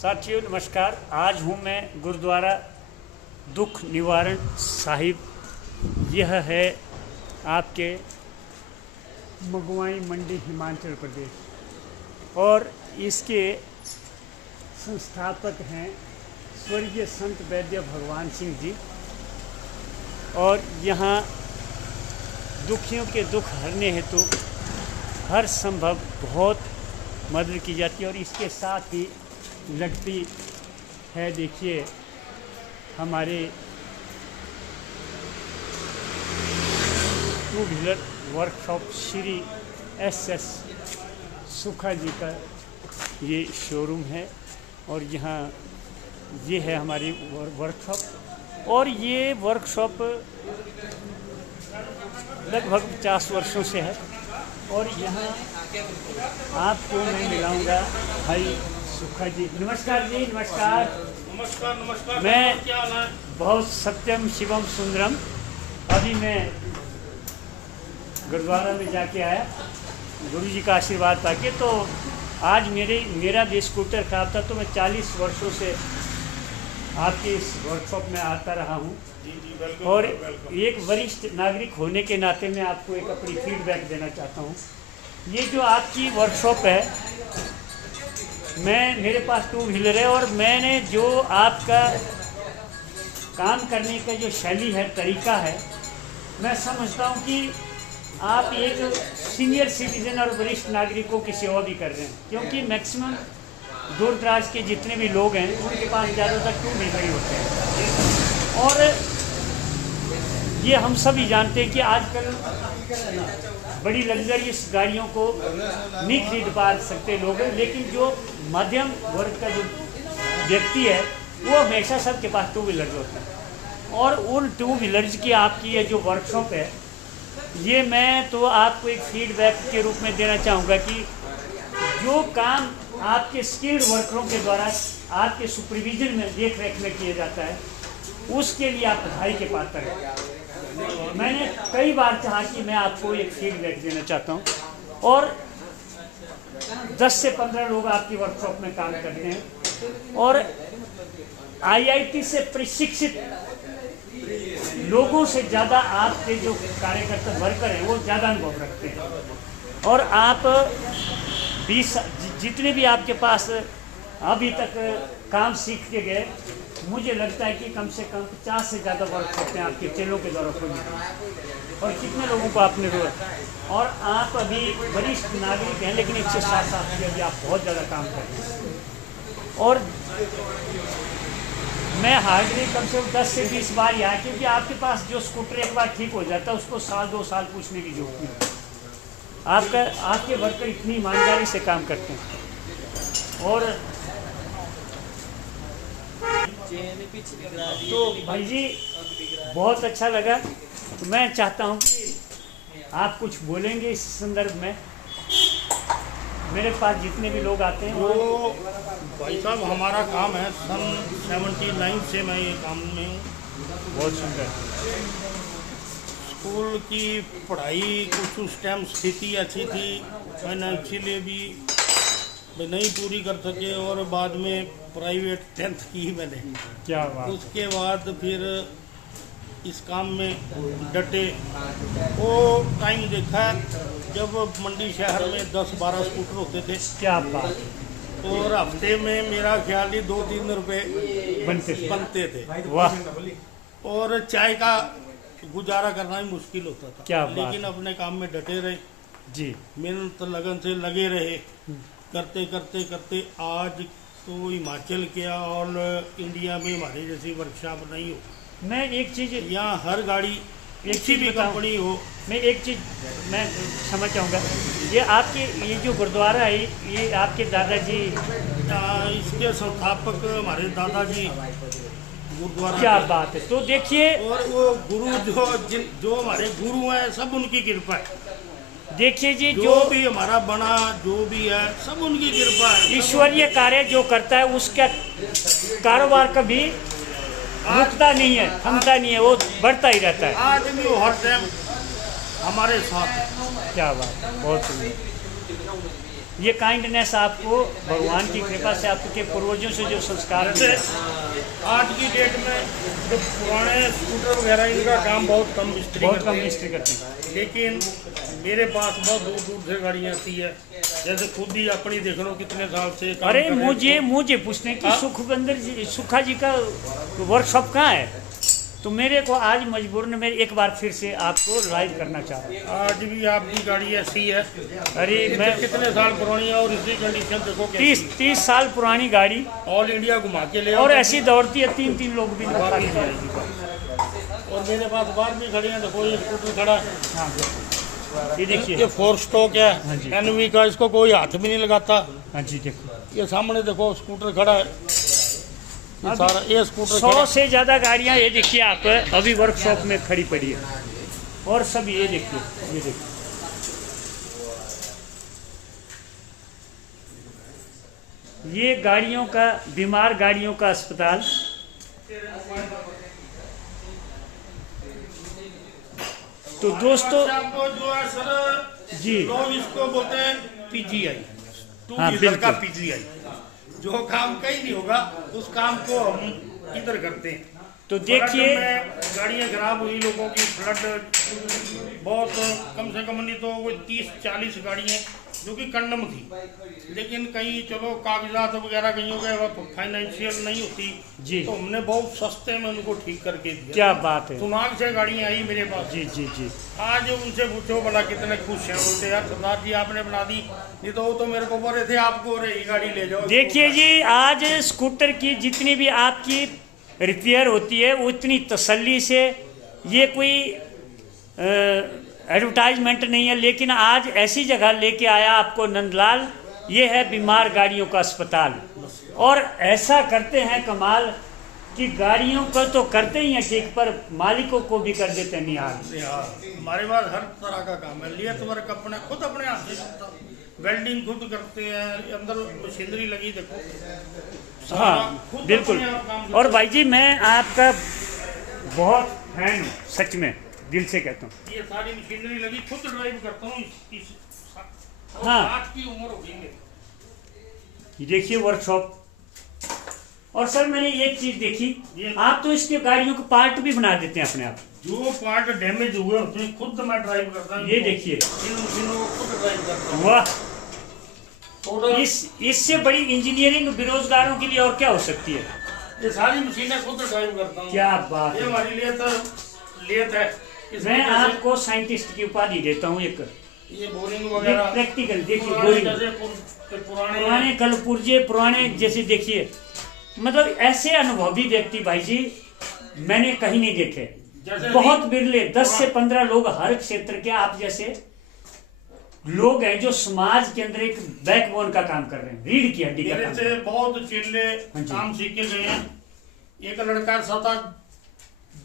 साथियों नमस्कार। आज हूँ मैं गुरुद्वारा दुख निवारण साहिब। यह है आपके मगवाई मंडी हिमाचल प्रदेश और इसके संस्थापक हैं स्वर्गीय संत वैद्य भगवान सिंह जी। और यहाँ दुखियों के दुख हरने हेतु हर संभव बहुत मदद की जाती है। और इसके साथ ही लगती है, देखिए हमारे two wheeler workshop Shri S सुखा जी का ये शोरूम है। और यहाँ ये है हमारी वर्कशॉप। और ये वर्कशॉप लगभग 50 वर्षों से है। और यहाँ आपको मैं मिलाऊंगा भाई सुखा जी। नमस्कार जी। नमस्कार नमस्कार नमस्कार। मैं क्या हाल है? बहुत सत्यम शिवम सुंदरम। अभी मैं गुरुद्वारा में जाके आया गुरु जी का आशीर्वाद पाके। तो आज मेरा भी स्कूटर खराब था, तो मैं 40 वर्षों से आपके इस वर्कशॉप में आता रहा हूँ। और एक वरिष्ठ नागरिक होने के नाते मैं आपको एक अपनी फीडबैक देना चाहता हूँ। ये जो आपकी वर्कशॉप है, मेरे पास टू व्हीलर है और मैंने जो आपका काम करने का जो शैली है, तरीका है, मैं समझता हूँ कि आप एक सीनियर सिटीजन और वरिष्ठ नागरिकों की सेवा भी कर रहे हैं। क्योंकि मैक्सिमम दूर दराज के जितने भी लोग हैं उनके पास ज़्यादातर टू व्हीलर ही होते हैं। और ये हम सभी जानते हैं कि आजकल बड़ी लग्जरियस गाड़ियों को नहीं खरीद पा सकते लोग, लेकिन जो मध्यम वर्ग का जो व्यक्ति है वो हमेशा सबके पास टू व्हीलर्स होते हैं। और उन टू व्हीलर्स की आपकी ये जो वर्कशॉप है, ये मैं तो आपको एक फीडबैक के रूप में देना चाहूँगा कि जो काम आपके स्किल्ड वर्करों के द्वारा आपके सुपरविजन में देख रेख में किया जाता है, उसके लिए आप बधाई के पात्र हैं। मैंने कई बार चाहा कि मैं आपको एक फीडबैक देना चाहता हूँ। और 10 से 15 लोग आपकी वर्कशॉप में काम करते हैं और आईआईटी से प्रशिक्षित लोगों से ज़्यादा आपके जो कार्यकर्ता वर्कर हैं वो ज़्यादा अनुभव रखते हैं। और आप 20 जितने भी आपके पास अभी तक काम सीख के गए, मुझे लगता है कि कम से कम 50 से ज़्यादा वर्कशॉप हैं आपके चेलों के द्वारा खोली। और कितने लोगों को आपने रोका। और आप अभी वरिष्ठ नागरिक हैं, लेकिन इसके साथ साथ भी अभी आप बहुत ज़्यादा काम कर रहे हैं। और मैं हार्डली कम से कम 10 से 20 बार यहाँ, क्योंकि आपके पास जो स्कूटर एक बार ठीक हो जाता है उसको साल 2 साल पूछने की जरूरत नहीं। आपके वर्कर इतनी ईमानदारी से काम करते हैं। और तो भाई जी बहुत अच्छा लगा। तो मैं चाहता हूँ कि आप कुछ बोलेंगे इस संदर्भ में। मेरे पास जितने भी लोग आते हैं वो भाई साहब, हमारा काम है सन 79 से मैं ये काम में हूँ। बहुत सुंदर। स्कूल की पढ़ाई कुछ उस टाइम स्थिति अच्छी थी, मैंने इसीलिए भी नहीं पूरी कर सके। और बाद में प्राइवेट 10th की मैंने। क्या बात। उसके बाद फिर इस काम में डटे। वो टाइम देखा जब मंडी शहर में 10-12 स्कूटर होते थे। क्या बात। और हफ्ते में मेरा ख्याल ही 2-3 रुपए बनते थे। वाह। और चाय का गुजारा करना ही मुश्किल होता था। क्या बात। लेकिन अपने काम में डटे रहे जी, मेहनत लगन से लगे रहे। करते करते करते आज तो हिमाचल क्या और इंडिया में हमारी जैसी वर्कशॉप नहीं हो। मैं एक चीज़ यहाँ हर गाड़ी एक चीज़ भी बताऊं। कंपनी हो। मैं एक चीज़ मैं समझ चाहूँगा, ये आपके ये जो गुरुद्वारा है, ये आपके दादाजी इसके संस्थापक हमारे दादाजी गुरुद्वारा। क्या बात है। तो देखिए, और वो गुरु जो हमारे गुरु हैं, सब उनकी कृपा है। देखिए जी, जो भी हमारा बना जो भी है सब उनकी कृपा है। ईश्वरीय कार्य जो करता है उसका कारोबार कभी रुकता नहीं है, थमता नहीं है, वो बढ़ता ही रहता है। आज भी वो हर टाइम हमारे साथ है। क्या बात, बहुत सुंदर। ये काइंडनेस आपको भगवान की कृपा से, आपके पूर्वजों से जो संस्कार जैसे मिले। आज की डेट में जो पुराने स्कूटर वगैरह इनका काम बहुत कम मिस्त्री बहुत करते कम हैं। मिस्त्री करते हैं। लेकिन मेरे पास बहुत दूर दूर से गाड़ियाँ आती है। जैसे खुद ही अपनी देख लो कितने साल से काम अरे कर रहे हैं। मुझे पूछने की हाँ? सुखा जी का वर्कशॉप कहाँ है? तो मेरे को आज मजबूरन में एक बार फिर से आपको लाइव करना चाह रहा हूँ। आज भी आपकी गाड़ी ऐसी है। अरे मैं कितने साल पुरानी है और इसी कंडीशन देखो 30 साल पुरानी गाड़ी ऑल इंडिया घुमा के ले और आओ। ऐसी दौड़ती है, 3 लोग भी लगा के जाएगी। और मेरे पास बाहर भी खड़ी है, देखो ये स्कूटर खड़ा है। हाँ ये देखिए। ये 4 स्टॉक हाँ है जी। एनवी का, इसको कोई हाथ भी नहीं लगाता। हाँ जी देखो, ये सामने देखो स्कूटर खड़ा है। ये सारा ये स्कूटर 100 से ज़्यादा गाड़ियाँ ये देखिए आप अभी वर्कशॉप में खड़ी पड़ी है। और सब ये देखिए, ये देखिए ये गाड़ियों का, बीमार गाड़ियों का अस्पताल। तो दोस्तों आपको जो है सर जी, लोग इसको बोलते हैं पीजीआई, हाँ, व्हीलर का बिल्कुल। पीजीआई। जो काम कहीं नहीं होगा उस काम को हम इधर करते हैं। तो देखिए गाड़ियाँ खराब हुई लोगों की, फ्लड बहुत कम से कम नहीं तो वो 30-40 गाड़ियाँ जो कि कंडम थी। लेकिन कहीं चलो कागजात वगैरह कहीं हो गए, वो फाइनेंशियल नहीं होती जी, तो हमने बहुत सस्ते में उनको ठीक करके दिया। क्या बात है। सुनाग से गाड़ियाँ आई मेरे पास। जी जी जी। आज उनसे पूछो भला कितने खुश हैं, बोलते यार सरदार जी आपने बना दी, नहीं तो वो तो मेरे को बोल रहे थे आपको ये गाड़ी ले जाओ। देखिए जी, आज स्कूटर की जितनी भी आपकी रिपेयर होती है उतनी तसल्ली से, ये कोई एडवर्टाइजमेंट नहीं है, लेकिन आज ऐसी जगह लेके आया आपको नंदलाल, ये है बीमार गाड़ियों का अस्पताल। और ऐसा करते हैं कमाल कि गाड़ियों को तो करते ही हैं ठीक, पर मालिकों को भी कर देते हैं निहाल। हमारे पास हर तरह का काम है। लियत वर्क अपने खुद अपने हाथ से करता हूं। वेल्डिंग खुद करते हैं, अंदर मशीनरी लगी देखो। हाँ खुद बिल्कुल। अपने आप काम और भाई जी मैं आपका बहुत फैन हूँ, सच में दिल से कहता हूँ। ये सारी मशीनरी लगी, खुद ड्राइव करता हूँ। हाँ। 60 की उम्र हो गई मेरी। ये देखिए वर्कशॉप। और सर मैंने एक चीज देखी, ये आप तो इसके गाड़ियों के पार्ट भी बना देते हैं अपने आप। जो पार्ट डैमेज हुए होते हैं खुद मैं ड्राइव करता हूँ। ये देखिए, इन मशीनों को खुद ड्राइव करता हूँ। वाह, टोटल इससे बड़ी इंजीनियरिंग बेरोजगारों के लिए और क्या हो सकती है। ये सारी मशीनें खुद ड्राइव करता हूँ। क्या बात ये है। हमारी लेत है। इसमें मैं जैसे आपको साइंटिस्ट की उपाधि देता हूँ एक। ये बोरिंग ये वगैरह प्रैक्टिकल देखिए, पुराने बोरिंग, जैसे पुराने पुराने कल पुर्जे, पुराने जैसे देखिए, मतलब ऐसे अनुभवी व्यक्ति भाई जी मैंने कहीं नहीं देखे, जैसे बहुत बिरले। 10 से 15 लोग हर क्षेत्र के आप जैसे लोग हैं जो समाज के अंदर एक बैकबोन का काम कर रहे हैं, रीढ़ की हड्डी का मेरे काम। से बहुत चेले हाँ जी। काम सीख के गए हैं। एक लड़का ऐसा था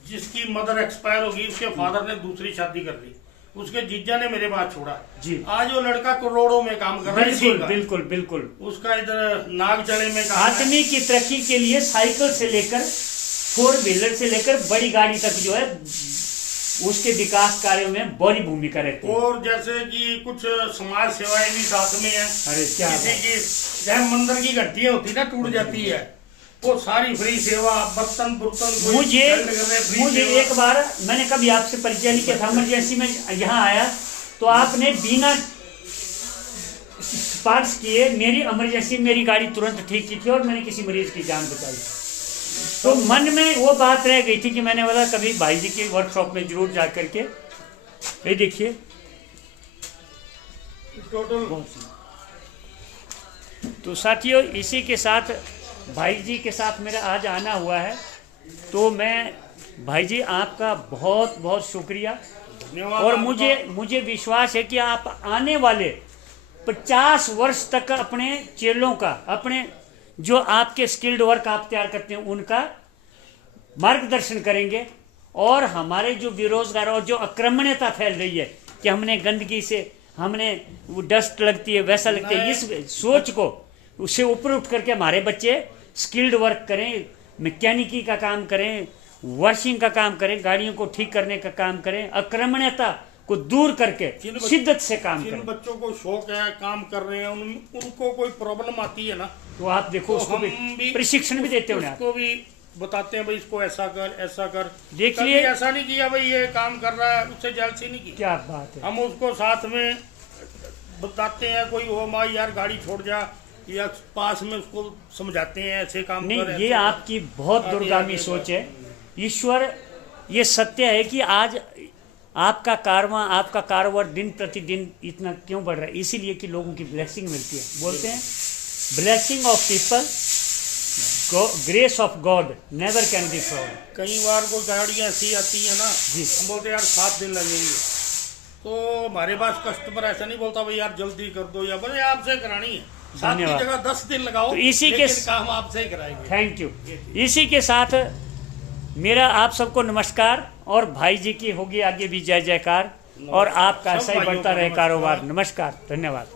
जिसकी मदर एक्सपायर होगी, उसके फादर ने दूसरी शादी कर ली, उसके जीजा ने मेरे पास छोड़ा जी। आज वो लड़का करोड़ों में काम कर रहा है इसी बिल्कुल का। बिल्कुल बिल्कुल। उसका इधर नागचड़े में काम है। आदमी की तरक्की के लिए साइकिल से लेकर 4 व्हीलर से लेकर बड़ी गाड़ी तक जो है उसके विकास कार्यों में बड़ी भूमिका रहती है। और जैसे कि कुछ समाज सेवाएं भी साथ में है। अरे क्या किसी बात। की जैसे मंदिर की घंटियां होती ना टूट जाती है, वो सारी फ्री सेवा, बर्तन बुर्तन कोई मुझे ठंड करने फ्री सेवा। एक बार मैंने कभी आपसे परिचय नहीं किया था, इमरजेंसी में यहाँ आया तो आपने बिना स्पर्श किए मेरी इमरजेंसी, मेरी गाड़ी तुरंत ठीक की थी और मैंने किसी मरीज की जान बचाई। तो मन में वो बात रह गई थी कि मैंने बोला कभी भाई जी के वर्कशॉप में जरूर जा करके। ये देखिए टोटल। तो साथियों, इसी के साथ भाई जी के साथ मेरा आज आना हुआ है, तो मैं भाई जी आपका बहुत बहुत शुक्रिया। धन्यवाद। और आपका। मुझे विश्वास है कि आप आने वाले 50 वर्ष तक अपने चेलों का, अपने जो आपके स्किल्ड वर्क आप तैयार करते हैं उनका मार्गदर्शन करेंगे। और हमारे जो बेरोजगार और जो आक्रमण्यता फैल रही है कि हमने गंदगी से, हमने वो डस्ट लगती है वैसा लगता है, इस सोच को उससे ऊपर उठ करके हमारे बच्चे स्किल्ड वर्क करें, मैकेनिकी का काम करें, वॉशिंग का काम करें, गाड़ियों को ठीक करने का काम करें, आक्रमण्यता को दूर करके शिद्दत से काम जिन करें। बच्चों को शौक है, काम कर रहे हैं, उनको कोई प्रॉब्लम आती है ना, तो आप देखो तो उसको हम भी प्रशिक्षण भी देते हो ना। उसको भी बताते हैं भाई इसको ऐसा कर, ऐसा कर। देख कभी लिए ऐसा नहीं किया भाई ये काम कर रहा है उससे जेलसी नहीं की, क्या बात है। हम उसको साथ में बताते हैं, कोई हो माँ यार गाड़ी छोड़ जा, या पास में उसको समझाते हैं ऐसे काम नहीं, कर, ये ऐसे कर। आपकी बहुत आगे दूरगामी आगे सोच है। ईश्वर, ये सत्य है कि आज आपका कारोबार दिन प्रतिदिन इतना क्यों बढ़ रहा है, इसीलिए कि लोगों की ब्लेसिंग मिलती है। बोलते हैं blessing of people, grace of God never can be fraud. कई बार कोई गाड़ियाँ ऐसी आती है ना, जी। हम बोलते यार 7 दिन लगेंगे, तो हमारे पास कस्टमर ऐसा नहीं बोलता भाई यार जल्दी कर दो, या बोले आपसे करानी है 7 की धन्यवाद। जगह 10 दिन लगाओ, तो इसी के लेकिन काम आपसे ही कराएंगे। Thank you. इसी के साथ मेरा आप सबको नमस्कार, और भाई जी की होगी आगे भी जय जयकार, और आपका सब ऐसा ही भाइयों बढ़ता को रहे नमस्कार। कारोबार। नमस्कार, धन्यवाद।